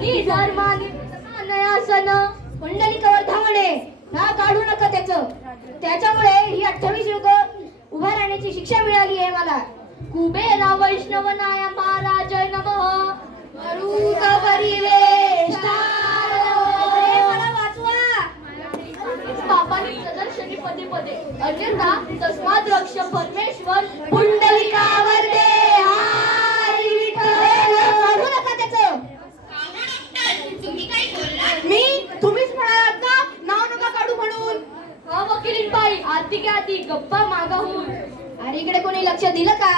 आणि धर्माने नयासन मंडलिकावर धावणे ना काढू नका त्याच्यामुळे ही 28 युग उभा राहण्याची शिक्षा मिळाली आहे मला. कुबेरा वैष्णवनाय महाराज नमः. मरुत परिवेष्टार मला वाचवा. बाबांनी प्रदर्शनी पदे पदे अन्यथा तस्माद रक्ष परमेश्वर पुंडलिकावर दे हरी विठ्ठल. काढू नका त्याचं. तुम्ही काय बोललात? तुम्हीच म्हणालात ना नाव नका काढू म्हणून. हा वकील बाई आधी की आधी गप्पा मागाहून. अरे इकडे कोणी लक्ष दिलं का?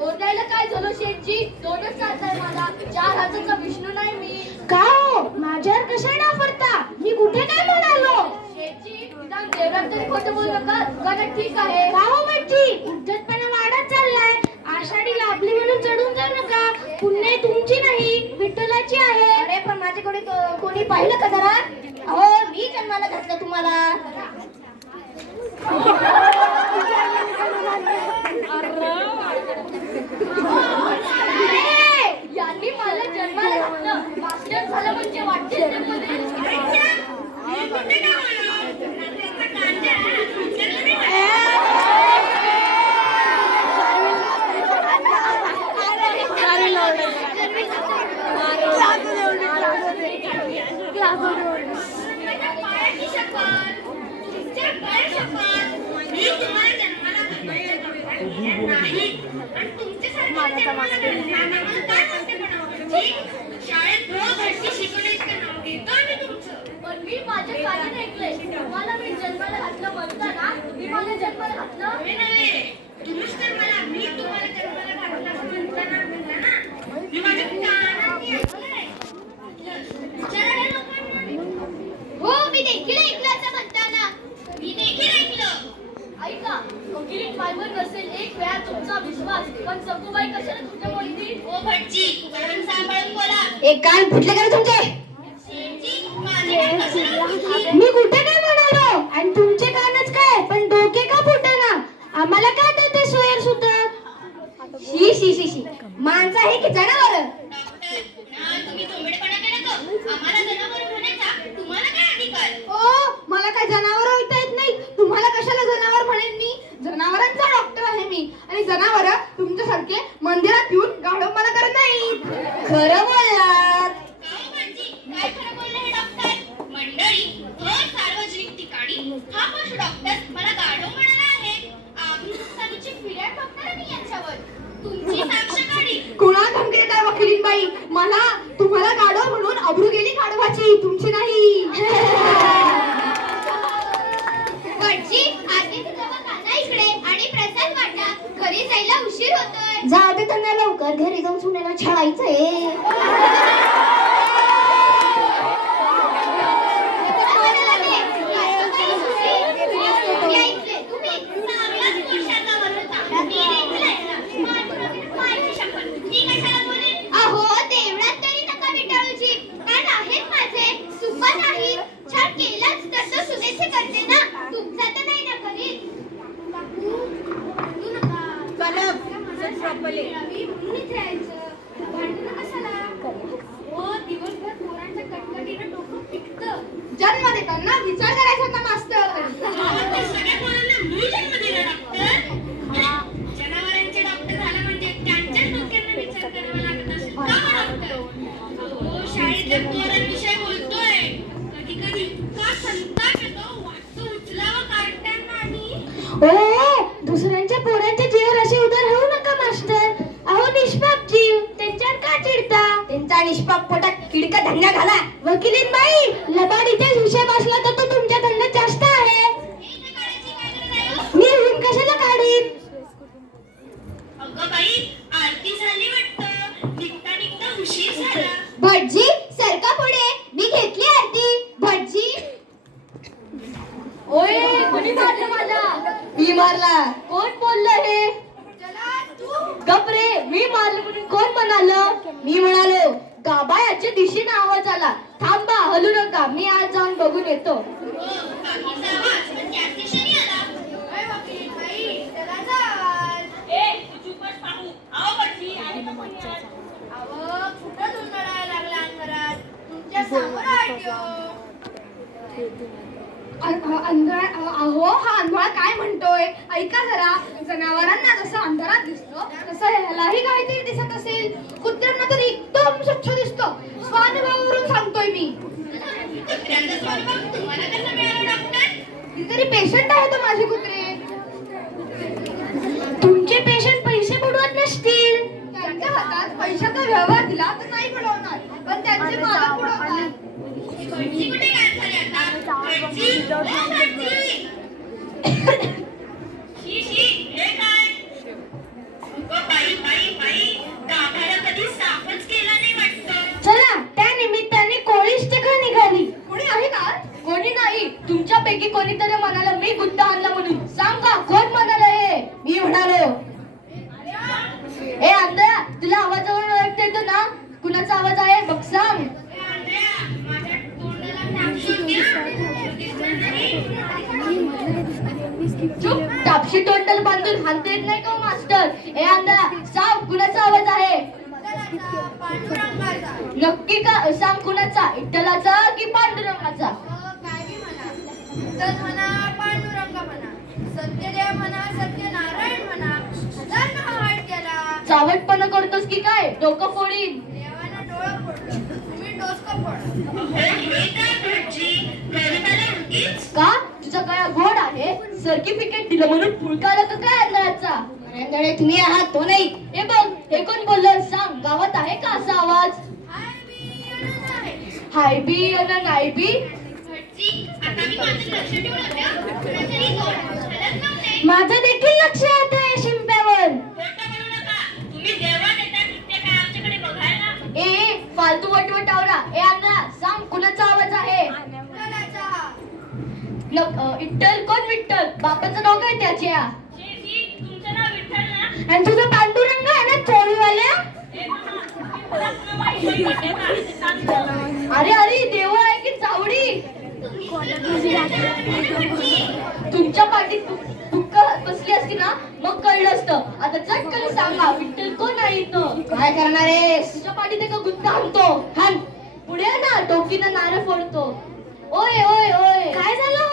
ओरडायला काय झालं शेठजी? दोनच चालताय मला. 4 हाताचा विष्णू नाही मी. का हो माझ्यावर कशा डाफरता? मी कुठे काय म्हणालो? शेठजी विधान देवरात तरी खोटं बोलू नका. गणित ठीक आहे. का हो मॅडजी उद्धटपणा वाढत चाललाय. आषाढी लाभली म्हणून चढून जाऊ नका. पुण्य तुमची नाही विठ्ठलाची आहे. अरे पण माझ्याकडे कोणी पाहिलं का जरा? अहो मी जन्माला घातलं तुम्हाला. यांनी मला जन्माला घातलं. मास्टर झालं म्हणजे वाटते पण मी माझ्या कानाने ऐकलंय तुम्हाला मी जन्माला घातलं म्हणताना तुम्ही मला जन्माला घातलं. तुम्हीच तर मला मी तुम्हाला जन्माला घातला असं म्हणताना म्हणला ना. मी माझ्या कानाने ऐकलंय. विचारायला लोकांना. हो मी देखील ऐकलं असं म्हणताना. मी देखील ऐकलं. ऐका वकील बायबल नसेल एक वेळा तुमचा विश्वास पण सखूबाई कशाला तुमच्या बोलती? ओ भटजी वरून सांभाळून बोला. एक कान फुटले का तुमचे? शेठजी माझे कान कशाला फुटले? मी कुठे काय म्हणालो? आणि तुमचे कानच काय पण डोके का फुटेना? आम्हाला काय देते सोयर सूत्र? शी शी शी शी माणसं आहे की जनावर? डॉक्टर ना तुम्ही तोंबडेपणा केला का? आम्हाला जनावर म्हणायचा तुम्हाला काय अधिकार? ओ मला काय जनावर होता येत नाही. तुम्हाला कशाला जनावर म्हणेन मी? जनावरांचा डॉक्टर आहे मी. आणि जनावर तुमच्यासारखे मंदिरात येऊन गाढवपणा करत नाही. खरं बोललात. गाव भटजी काय खरं बोलले हे डॉक्टर? मंडळी भर सार्वजनिक ठिकाणी हा पशु डॉक्टर मला गाढव म्हणाला आहे. आम्ही नुकसानीची फिर्याद डॉक्टर मी यांच्यावर. तुमची साक्ष काढी. कुणा धमकी देताय वकिलीनबाई? मला तुम्हाला गाढव म्हणून अब्रू गेली गाढवाची तुमची नाही. भटजी आधी तुझा काना इकडे आणि प्रसाद वाटा. घरी जायला उशीर होतोय. जाऊ दे त्यांना लवकर घरी जाऊन सुनेला छळायचंय. अहो देवळात तरी नका विटाळूजी. कान आहेत माझे सुपा नाही. छान केलाच तसं सुनेचे करते ना. तुमचा तर नाही ना करीत. जन्म देताना विचार करायचा ना मास्तर. सगळ्या मुलांना मी जन्म दिला डॉक्टर. जनावरांचे डॉक्टर झाला म्हणजे त्यांच्याच डोक्यांना विचार करावा लागत असेल का डॉक्टर? हो शाळेतल्या पोरांविषयी बोलतोय. कधी कधी इतका संताप येतो वाटतं उचलावं कार्ट्यांना. आणि ओ दुसऱ्यांच्या पोरांच्या जीवर असे उदार होऊ नका मास्टर. अहो निष्पाप जीव त्यांच्यावर का चिडता? त्यांचा निष्पाप पोटात किडका धंदा घाला. वकिलीनबाई लबाड इथेच विषय बसला तर तो तुमच्या धंद्यात जास्त आहे. मी रूम कशाला काढीन? अगं बाई आरती झाली वाटतं. निघता निघता उशीर झाला. भटजी सरका पुढे मी घेतली आरती. भटजी ओय कोणी मारलं मला? मी मारला. कोण बोललं हे? गप रे. मी मारलं म्हणून कोण म्हणालं? मी म्हणालो. गाभायाच्या दिशेने आवाज आला. थांबा हलू नका मी आज जाऊन बघून येतो. बाकीचा आवाज त्याच दिशेने आला. काय वकील बाई त्याला चुपच पाहू. आओ भटजी आणि तो कोणी आज? अहो कुठं धुंदळायला लागला अंधारात. अहो हा आंधळा काय म्हणतोय ऐका जरा. जनावरांना जसं अंधारात दिसतो तसं ह्यालाही काहीतरी दिसत असेल. कुत्र्यांना तर एकदम स्वच्छ दिसतं. स्वानुभवावरून सांगतोय मी. कुत्र्यांचा स्वभाव तुम्हाला कसा मिळाला डॉक्टर? कितीतरी पेशंट आहेत माझे कुत्रे. तुमचे पेशंट पैसे बुडवत नसतील. त्यांच्या हातात पैशाचा व्यवहार दिला तर नाही बुडवणार, पण त्यांचे मालक बुडवतात. भटजी कुठे गायब झाली आता? भटजी, ओ भटजी. शी, हे काय? अगं बाई, गाभाऱ्यात कधी सापच केला नाही वाटतं. चला त्या निमित्ताने कोळीच टिका निघाली. कोणी आहे का? कोणी नाही. तुमच्यापैकी कोणीतरी म्हणाला मी गुद्दा आणला म्हणून. सांगा कोण म्हणाल हे? मी म्हणालो. ए आंधळा, तुला आवाजावरून ओळखता येतो ना? कुणाचा आवाज आहे बघ सांग. ए आंधळ्या, माझ्या तोंडाला टाप शोध चुप. टापशी तोंडाला बांधून हाणता येत नाही का मास्टर? ए आंधळा, सांग कुणाचा आवाज आहे? नक्की का? सांग कुणाचा? विठ्ठलाचा की पांडुरंगाचा? काय बी म्हणा, विठ्ठल म्हणा, पांडुरंग म्हणा, सत्यदेव म्हणा, सत्यनारायण म्हणा, हजार नाव त्याला. चावटपणा करतोस की काय? डोकं फोडीन. देवानं डोळं फोडलं, तुम्ही डोसकं फोडा. हे काय भटजी? गरीबाला उगीच? का? तुझा काय गोड आहे? सर्टिफिकेट दिलं म्हणून फुलकाला का काय आंधळाचा? आंधळे तुम्ही आहात तो नाही. हे बघ, हे कोण बोललं सांग. गावात आहे का असा आवाज? हाय बी अन नाही बी. भटजी, आता मी माझं लक्ष ठेवून होतं. कुणाचंही तोंड उचलत नव्हते. माझं देखील लक्ष येत आहे शिंप्यावर. खोटं बोलू नका. तुम्ही जेव्हा नेता नृत्य काय आमच्याकडे बघायला? ए फालतू वटवटावरा. ए आंधळा, सांग कुणाचा आवाज आहे? विठ्ठल कोण? विठ्ठल बापाचं नाव काय त्याच्या? शेठी, तुमचं नाव विठ्ठल ना? आणि तुझं पांडुरंग आहे ना चोळीवाल्या? हे बघा, तुम्ही पुन्हा माहिती पडले का? ते सांगतो. अरे देव आहे की चावडी? तुमच्या पाठीत दुःख बसली असती ना मग कळलं असतं. आता चटकन सांगा विठ्ठल कोण आहे इथं? काय करणार आहेस? तुझ्या पाठीत एका गुत्ता आणतो. हान पुढे ये ना, टोकीनं नारळ फोडतो. ओय ओय ओय, काय झालं हो?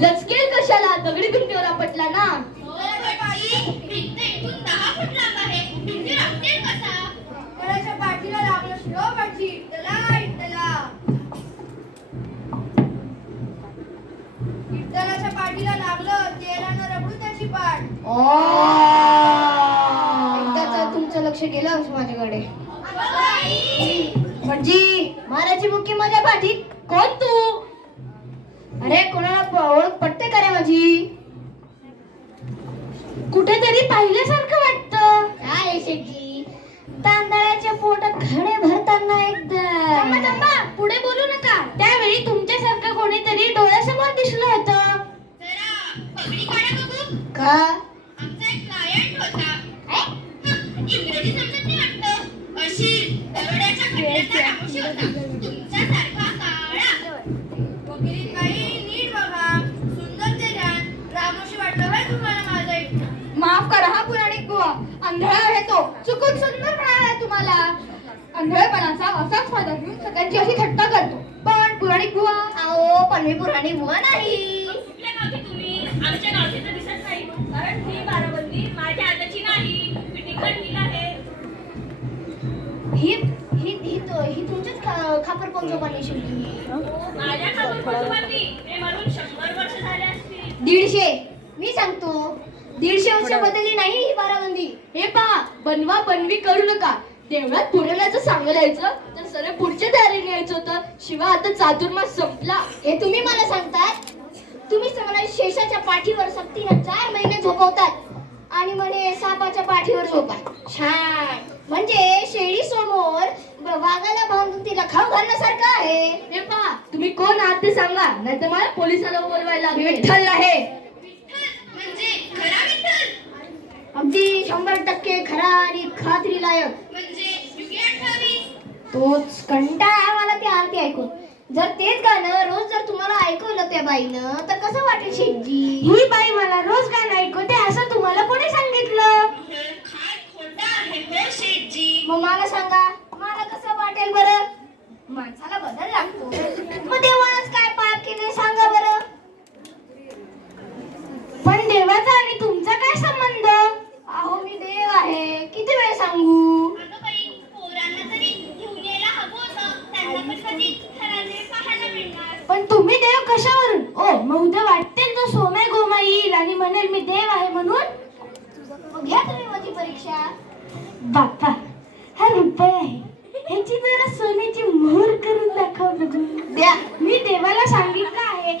लचकेल कशाला? दगडी भिंतीवर आपटला ना. हो भटजी, भिंत इथून 10 फूट लांब आहे. भिंती राखतील कसा? विठ्ठलाच्या पाठीला लागलं शिरो भटजी. विठ्ठला, विठ्ठला. विठ्ठलाच्या पाठीला लागलं, तेलानं रगडू त्याची पाठ. एकदाच तुमचं लक्ष गेलं माझ्याकडे. भटजी, मारायची बुक्की माझ्या पाठीत. कोण तू? अरे कोणाला ओळख पटते का रे माझी? कुठेतरी पाहिल्यासारखं वाटतं. काय शेटजी? तांदळाच्या पोटात खडे भरताना एकदा. पुढे बोलू नका. त्यावेळी तुमच्यासारखं कोणीतरी डोळ्यासमोर दिसलं होतं. जरा पगडी काढा बघू. का? आमचा एक क्लायंट होता. इंग्रजी समजत नाही वाटतं. अशी दरोड्याच्या खड्ड्याचा रामोशी होता. तुमच्यासारखा काळा. वकिली काही नीट बघा, सुंदर ते ध्यान. रामोशी वाटलं होय तुम्हाला माझं ऐकून? माफ करा हा पुराणिक बुवा. आंधळा आहे तो. चुकून सुंदर म्हणाला तुम्हाला. आंधळेपणाचा असाच फायदा घेऊन सगळ्यांची अशी थट्टा करतो. पण पुराणिक बुवा, अहो पण मी पुराणिक बुवा नाही. कुठल्या गावची तुम्ही? आमच्या गावची तर दिसत नाही. कारण ही बाराबंदी माझ्या हाताची नाही. मी तिकडील आहे. ही ही ही ही तुमच्याच खापर पंचोबानी शिवली. माझ्या खालून कुटुंबांनी हे म्हणून 100 वर्ष झाले असतील. 150. मी सांगतो 150 वर्ष बदलली नाही ही बाराबंदी. हे पहा, बनवा बनवी करू नका. देवळात पुरवण्याचं सांगायचं तर सर पुढच्या दारी यायचं होतं. शिवाय आता चातुर्मास संपला. हे तुम्ही मला सांगतात? तुम्हीच मला शेषाच्या पाठीवर सक्तीने 4 महिने झोपवतात आणि म्हणे सापाच्या पाठीवर झोपा. छान. म्हणजे शेळी समोर वाघाला बांधून तिला खाऊ घालण्यासारखं आहे. हे पहा, तुम्ही कोण आहात ते सांगा, नाहीतर मला पोलिसाला बोलवायला. विठ्ठल आहे. विठ्ठल म्हणजे खरा विठ्ठल? अगदी 100% खरा आणि खात्रीलायक. म्हणजे युगे 28. तोच कंटाळा मला ती आरती ऐकून. जर तेच गाणं रोज जर तुम्हाला ऐकवलं त्या बाईनं तर कसं वाटेल शेठजी? ही बाई मला रोज गाणं ऐकवते असं तुम्हाला कोणी सांगितलं? काय खोटं आहे हो शेठजी? मग मला सांगा, मला कसं वाटेल बरं? माणसाला बदल लागतो. देव कशावरून? ओ मग उद्या वाटते तो सोमे गोमा येईल आणि म्हणेल मी देव आहे म्हणून. मग घ्या तुम्ही माझी परीक्षा. बाप्पा हा रुपये आहे, ह्याची जरा सोन्याची मोहर करून दाखव बघू. द्या, मी देवाला सांगितलं आहे